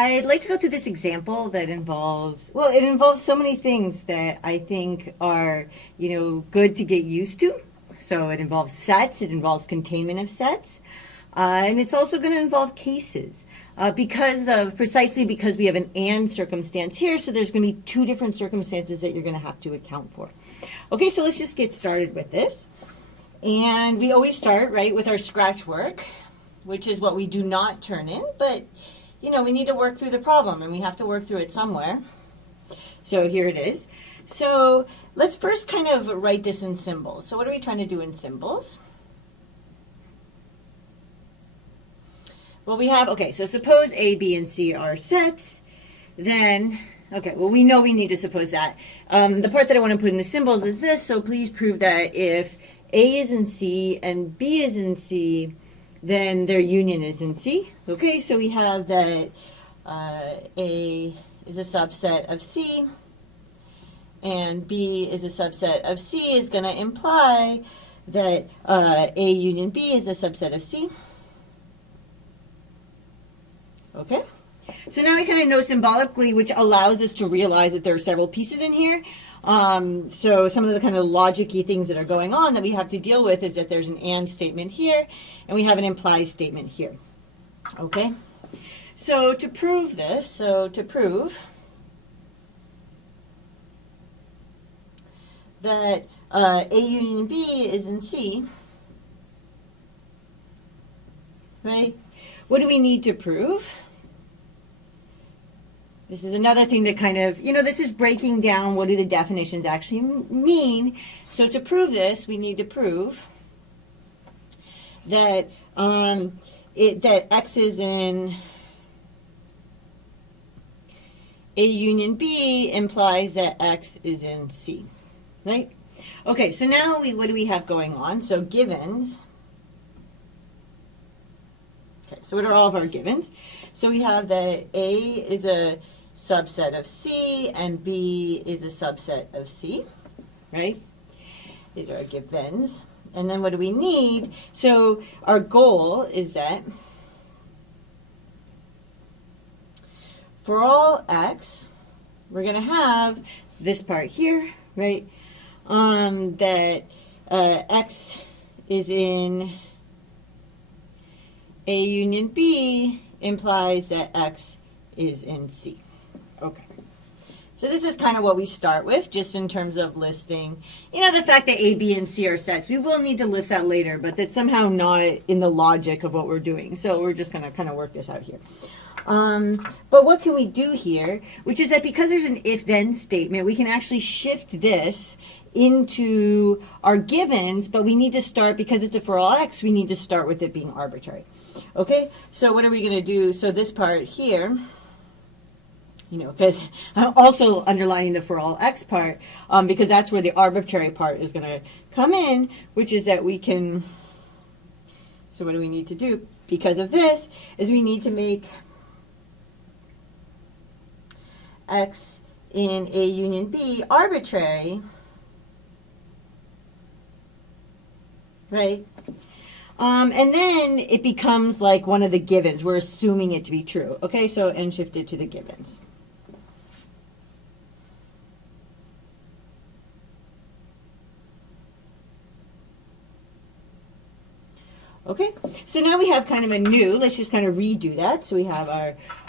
I'd like to go through this example that involves, well, it involves so many things that I think are, good to get used to. So it involves sets, it involves containment of sets, and it's also going to involve cases. Precisely because we have an and circumstance here, so there's going to be two different circumstances that you're going to have to account for. Okay, so let's just get started with this. And we always start, right, with our scratch work, which is what we do not turn in, but we need to work through the problem, and we have to work through it somewhere. So here it is. So let's first kind of write this in symbols. So what are we trying to do in symbols? Well, we have, okay, so suppose A, B, and C are sets, then, okay, well, we know we need to suppose that. The part that I want to put in the symbols is this, so please prove that if A is in C and B is in C, then their union is in C. Okay, so we have that A is a subset of C, and B is a subset of C is going to imply that A union B is a subset of C. Okay, so now we kind of know symbolically, which allows us to realize that there are several pieces in here. So some of the kind of logic-y things that are going on that we have to deal with is that there's an and statement here, and we have an implies statement here. Okay? So to prove this, that A union B is in C, right? What do we need to prove? This is another thing that kind of, this is breaking down what do the definitions actually mean. So to prove this, we need to prove that that X is in A union B implies that X is in C, right? Okay, so now what do we have going on? So givens. Okay, so what are all of our givens? So we have that A is a subset of C and B is a subset of C, right? These are our givens. And then what do we need? So our goal is that for all X, we're going to have this part here, right? That X is in A union B implies that X is in C. Okay. So this is kind of what we start with, just in terms of listing, the fact that A, B, and C are sets. We will need to list that later, but that's somehow not in the logic of what we're doing. So we're just going to kind of work this out here. But what can we do here, which is that because there's an if-then statement, we can actually shift this into our givens, but we need to start, because it's a for all X, we need to start with it being arbitrary. Okay, so what are we going to do? So this part here, because I'm also underlining the for all X part, because that's where the arbitrary part is going to come in, which is that we can, so what do we need to do? Because of this, is we need to make X in A union B arbitrary, right? And then it becomes like one of the givens. We're assuming it to be true. Okay, so and shift it to the givens. Okay, so now we have kind of a new, let's just kind of redo that. So we have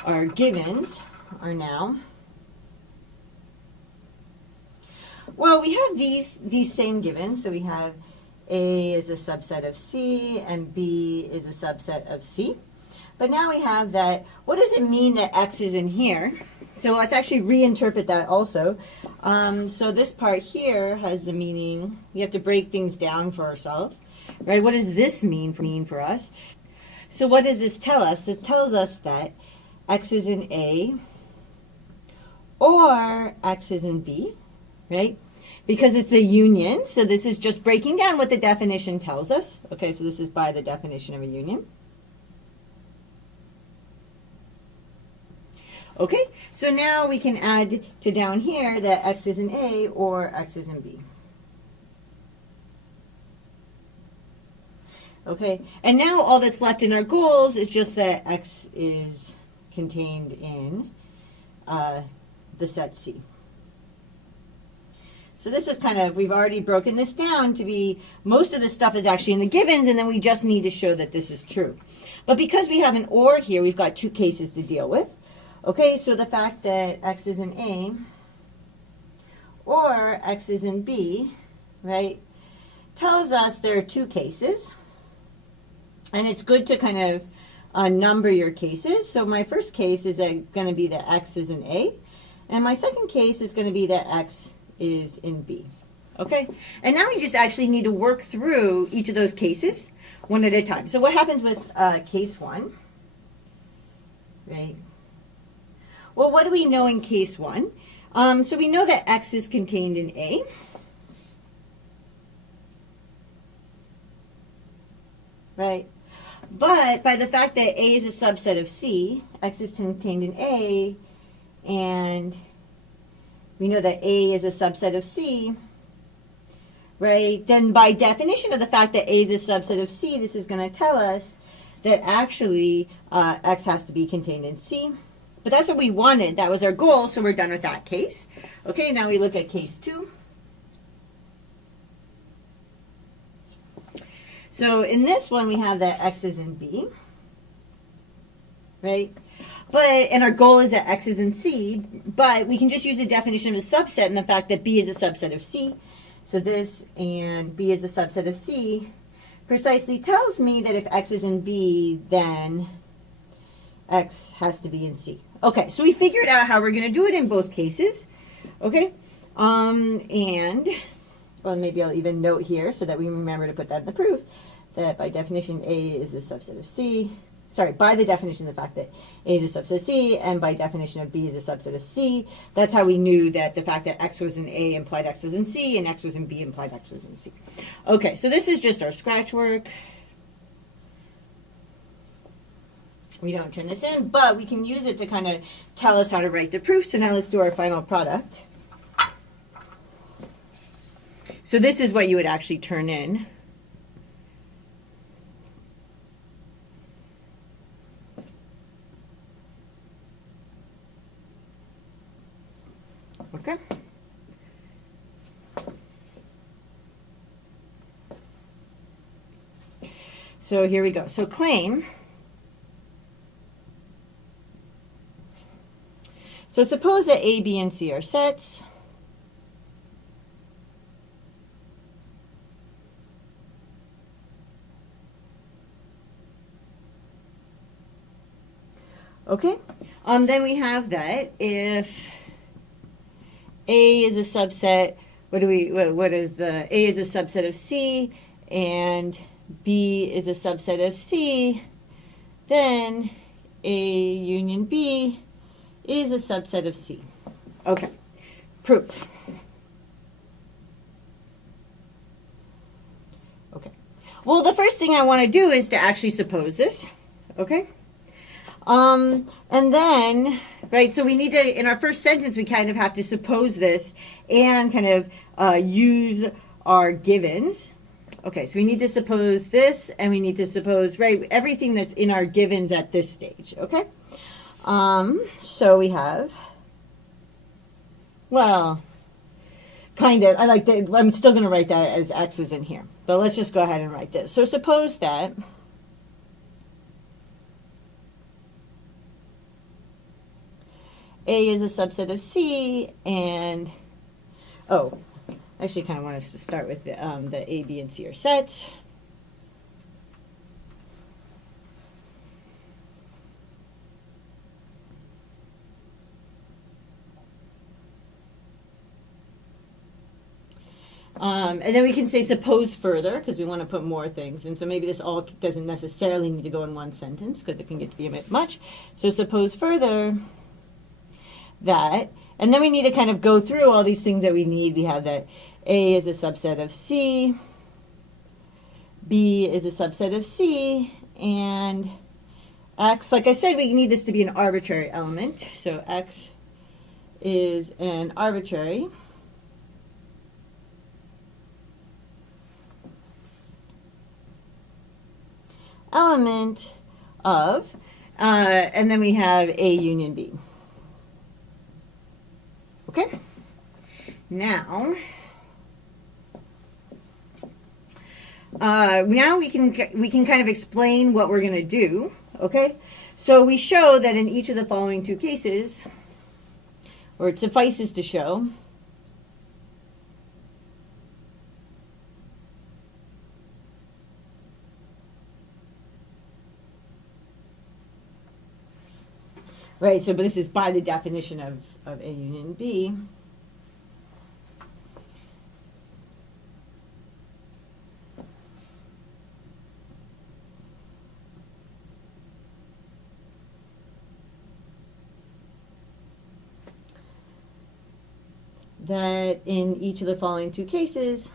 our givens are now, well, we have these same givens. So we have A is a subset of C and B is a subset of C. But now we have that, what does it mean that X is in here? So let's actually reinterpret that also. So this part here has the meaning, we have to break things down for ourselves. Right? What does this mean for us? So what does this tell us? It tells us that X is in A or X is in B, right? Because it's a union. So this is just breaking down what the definition tells us. Okay, so this is by the definition of a union. Okay, so now we can add to down here that X is in A or X is in B. Okay, and now all that's left in our goals is just that X is contained in the set C. So this is kind of, we've already broken this down to be, most of the stuff is actually in the givens, and then we just need to show that this is true. But because we have an or here, we've got two cases to deal with. Okay, so the fact that X is in A or X is in B, right, tells us there are two cases. And it's good to kind of number your cases. So my first case is going to be that X is in A. And my second case is going to be that X is in B. Okay? And now we just actually need to work through each of those cases one at a time. So what happens with case one? Right? Well, what do we know in case one? So we know that X is contained in A. Right? But by the fact that A is a subset of C, X is contained in A, and we know that A is a subset of C, right? Then by definition of the fact that A is a subset of C, this is going to tell us that actually X has to be contained in C. But that's what we wanted. That was our goal, so we're done with that case. Okay, now we look at case two. So in this one, we have that X is in B, right? And our goal is that X is in C, but we can just use the definition of a subset and the fact that B is a subset of C. So this and B is a subset of C precisely tells me that if X is in B, then X has to be in C. Okay, so we figured out how we're going to do it in both cases. Okay, and well, maybe I'll even note here so that we remember to put that in the proof, that by definition A is a subset of C. Sorry, by the definition of the fact that A is a subset of C, and by definition of B is a subset of C, that's how we knew that the fact that X was in A implied X was in C, and X was in B implied X was in C. Okay, so this is just our scratch work. We don't turn this in, but we can use it to kind of tell us how to write the proof. So now let's do our final product. So this is what you would actually turn in. Okay. So here we go. So claim. So suppose that A, B, and C are sets. Okay. Then we have that if A is a subset, what is the A is a subset of C and B is a subset of C, then A union B is a subset of C. Okay. Proof. Okay. Well, the first thing I want to do is to actually suppose this. Okay. And then, right, so we need to, in our first sentence, we kind of have to suppose this and kind of use our givens. Okay, so we need to suppose this, and we need to suppose, right, everything that's in our givens at this stage, okay? So we have, well, kind of, I'm still going to write that as X is in here, but let's just go ahead and write this. So suppose that A is a subset of C, and, oh, I actually kind of want us to start with the A, B, and C are sets. And then we can say suppose further, because we want to put more things. And so maybe this all doesn't necessarily need to go in one sentence, because it can get to be a bit much. So suppose further that, and then we need to kind of go through all these things that we need. We have that A is a subset of C, B is a subset of C, and X, like I said, we need this to be an arbitrary element. So X is an arbitrary element of, And then we have A union B. Okay? Now, now we can kind of explain what we're going to do. Okay? So we show that in each of the following two cases, or it suffices to show, right, so but this is by the definition of A union B. That in each of the following two cases,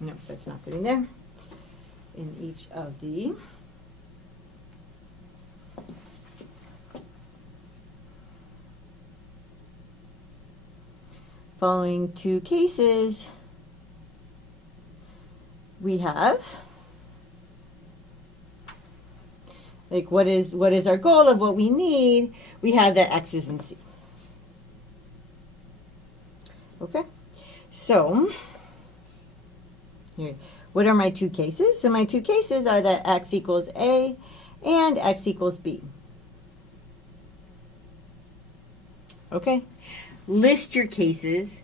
no, that's not fitting there. In each of the following two cases, we have, like, what is our goal of what we need? We have that X is in C. Okay, so here, what are my two cases? So my two cases are that X equals A and X equals B. Okay, list your cases.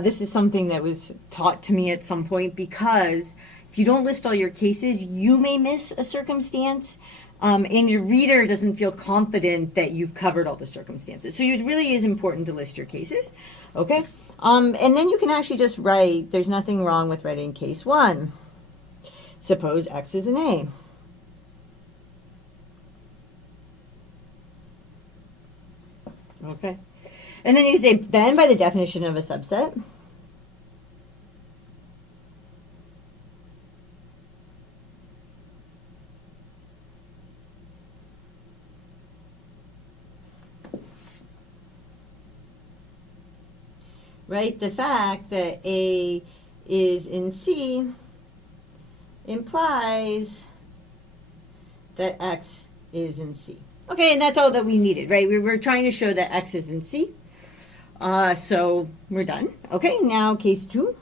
This is something that was taught to me at some point, because if you don't list all your cases, you may miss a circumstance, and your reader doesn't feel confident that you've covered all the circumstances. So it really is important to list your cases. Okay, and then you can actually just write, there's nothing wrong with writing case one. Suppose X is an A. Okay. And then you say, then by the definition of a subset, right, the fact that A is in C implies that X is in C. Okay, and that's all that we needed, right? We were trying to show that X is in C. So we're done. Okay, now case two.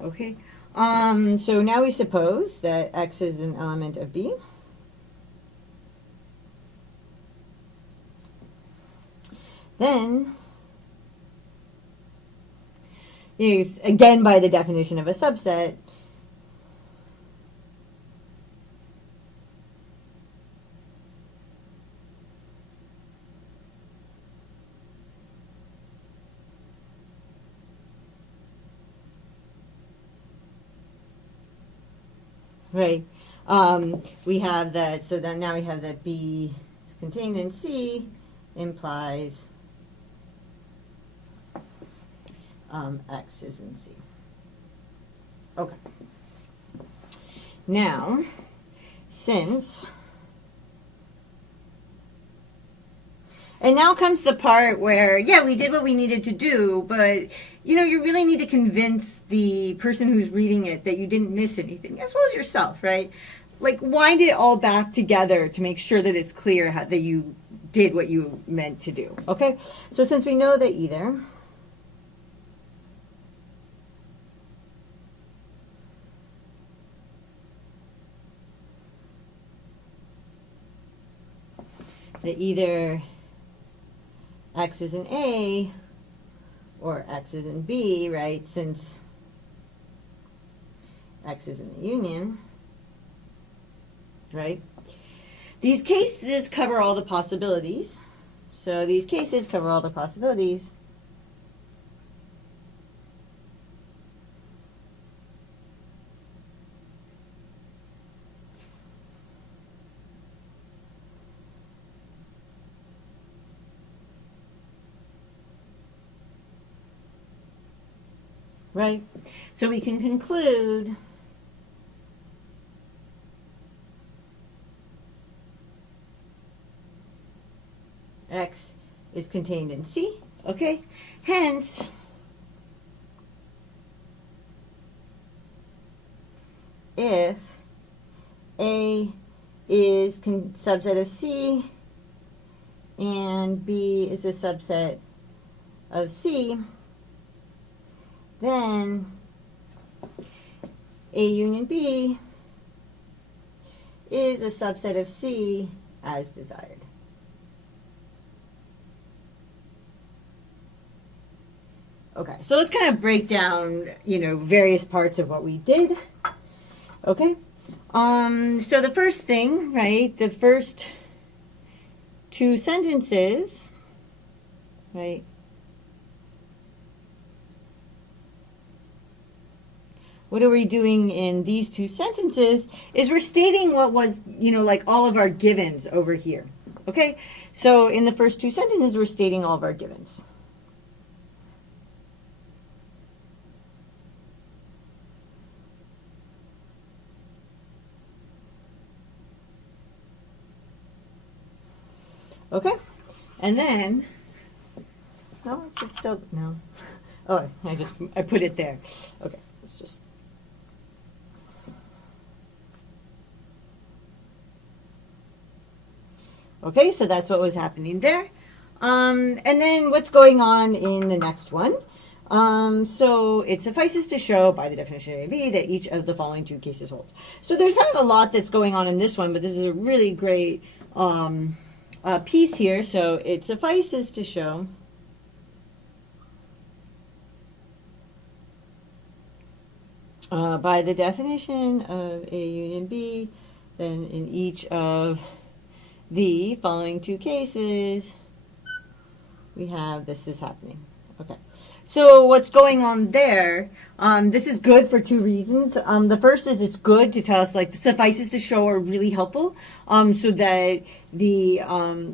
Okay, so now we suppose that X is an element of B. Then, again by the definition of a subset, right, we have that, so then now we have that B is contained in C implies X is in C. Okay. Now, since, and now comes the part where, yeah, we did what we needed to do, but, you know, you really need to convince the person who's reading it that you didn't miss anything, as well as yourself, right? Like, wind it all back together to make sure that it's clear how, that you did what you meant to do, okay? So since we know that either X is in A or X is in B, right? Since X is in the union, right? These cases cover all the possibilities. So these cases cover all the possibilities. Right? So we can conclude X is contained in C. Okay, hence if A is subset of C and B is a subset of C, then A union B is a subset of C as desired. Okay, so let's kind of break down, various parts of what we did. Okay, so the first thing, right, the first two sentences, right, what are we doing in these two sentences is we're stating what was, like all of our givens over here. Okay, so in the first two sentences, we're stating all of our givens. Okay, and then, no, it should still, no. Oh, I put it there. Okay, let's just. Okay, so that's what was happening there. And then what's going on in the next one? So it suffices to show by the definition of AB that each of the following two cases holds. So there's kind of a lot that's going on in this one, but this is a really great piece here. So it suffices to show by the definition of A union B, then in each of the following two cases, we have this is happening. Okay. So what's going on there, this is good for two reasons. The first is it's good to tell us, like, the suffices to show are really helpful, so that the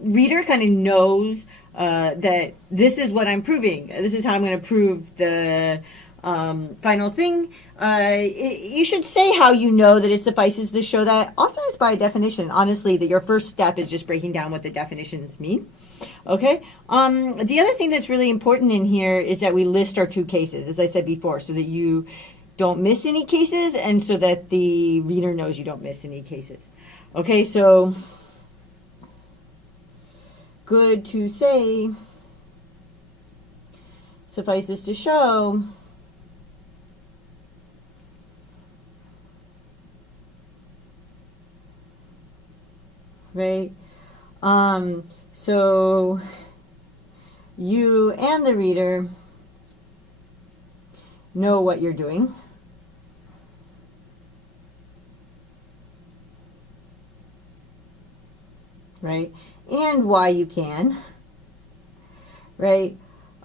reader kind of knows that this is what I'm proving. This is how I'm going to prove the final thing. You should say how you know that it suffices to show that. Often it's by definition. Honestly, that your first step is just breaking down what the definitions mean. Okay. The other thing that's really important in here is that we list our two cases, as I said before, so that you don't miss any cases and so that the reader knows you don't miss any cases. Okay, so good to say suffices to show right? So you and the reader know what you're doing. Right? And why you can. Right?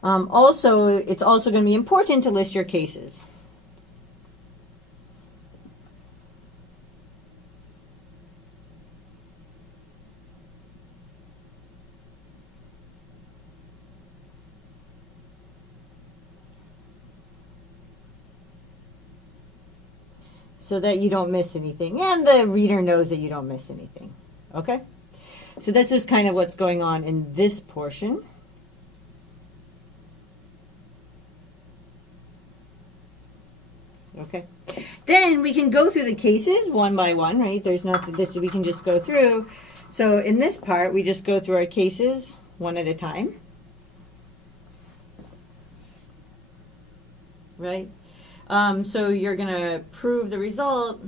Also, it's also going to be important to list your cases. So that you don't miss anything, and the reader knows that you don't miss anything. Okay? So this is kind of what's going on in this portion. Okay. Then we can go through the cases one by one, right? There's not this, we can just go through. So in this part, we just go through our cases one at a time. Right? So you're going to prove the result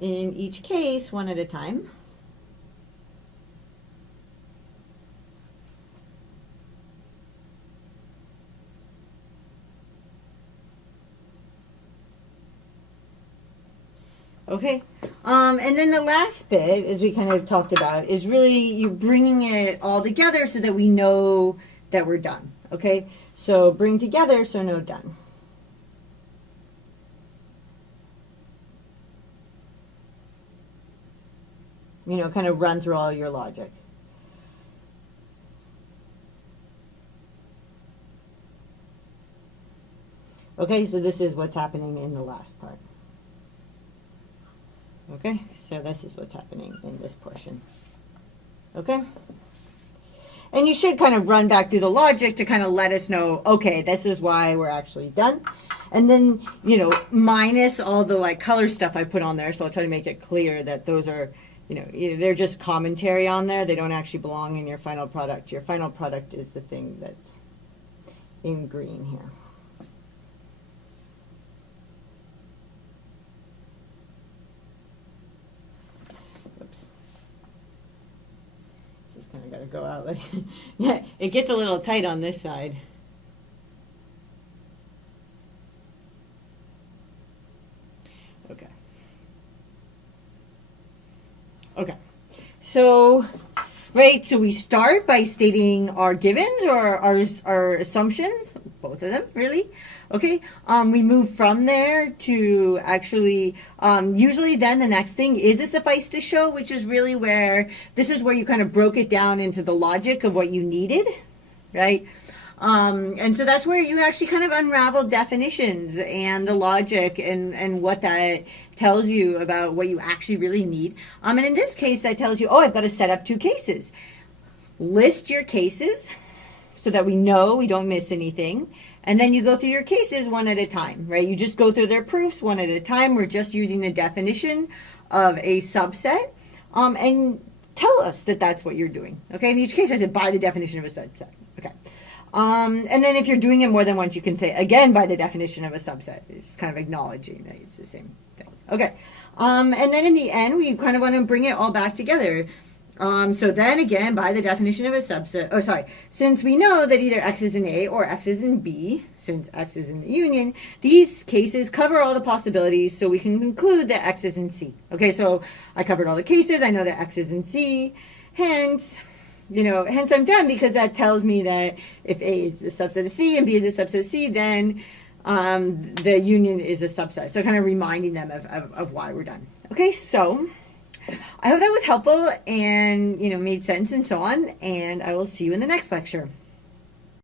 in each case one at a time. Okay, and then the last bit, as we kind of talked about, is really you bringing it all together so that we know that we're done. Okay, so bring together, so no done. You know, kind of run through all your logic. Okay, so this is what's happening in the last part. Okay, so this is what's happening in this portion. Okay? And you should kind of run back through the logic to kind of let us know, okay, this is why we're actually done. And then, you know, minus all the like color stuff I put on there, so I'll try to make it clear that those are, you know, they're just commentary on there. They don't actually belong in your final product. Your final product is the thing that's in green here. Oops. Just kind of got to go out like, yeah, it gets a little tight on this side. Okay. Okay. So, right, so we start by stating our givens or our assumptions, both of them, really. Okay, we move from there to actually, usually then the next thing is a suffice to show, which is really where, this is where you kind of broke it down into the logic of what you needed, right? And so that's where you actually kind of unravel definitions and the logic and what that tells you about what you actually really need. And in this case, that tells you, oh, I've got to set up 2 cases. List your cases so that we know we don't miss anything. And then you go through your cases one at a time, right? You just go through their proofs one at a time. We're just using the definition of a subset. And tell us that that's what you're doing. Okay, in each case, I said by the definition of a subset. Okay. And then if you're doing it more than once, you can say, again, by the definition of a subset. It's kind of acknowledging that it's the same thing. Okay. And then in the end, we kind of want to bring it all back together. So then again, by the definition of a subset, since we know that either X is in A or X is in B, since X is in the union, these cases cover all the possibilities, so we can conclude that X is in C. Okay, so I covered all the cases, I know that X is in C, hence I'm done, because that tells me that if A is a subset of C and B is a subset of C, then the union is a subset. So kind of reminding them of why we're done. Okay, so I hope that was helpful and made sense and so on, and I will see you in the next lecture.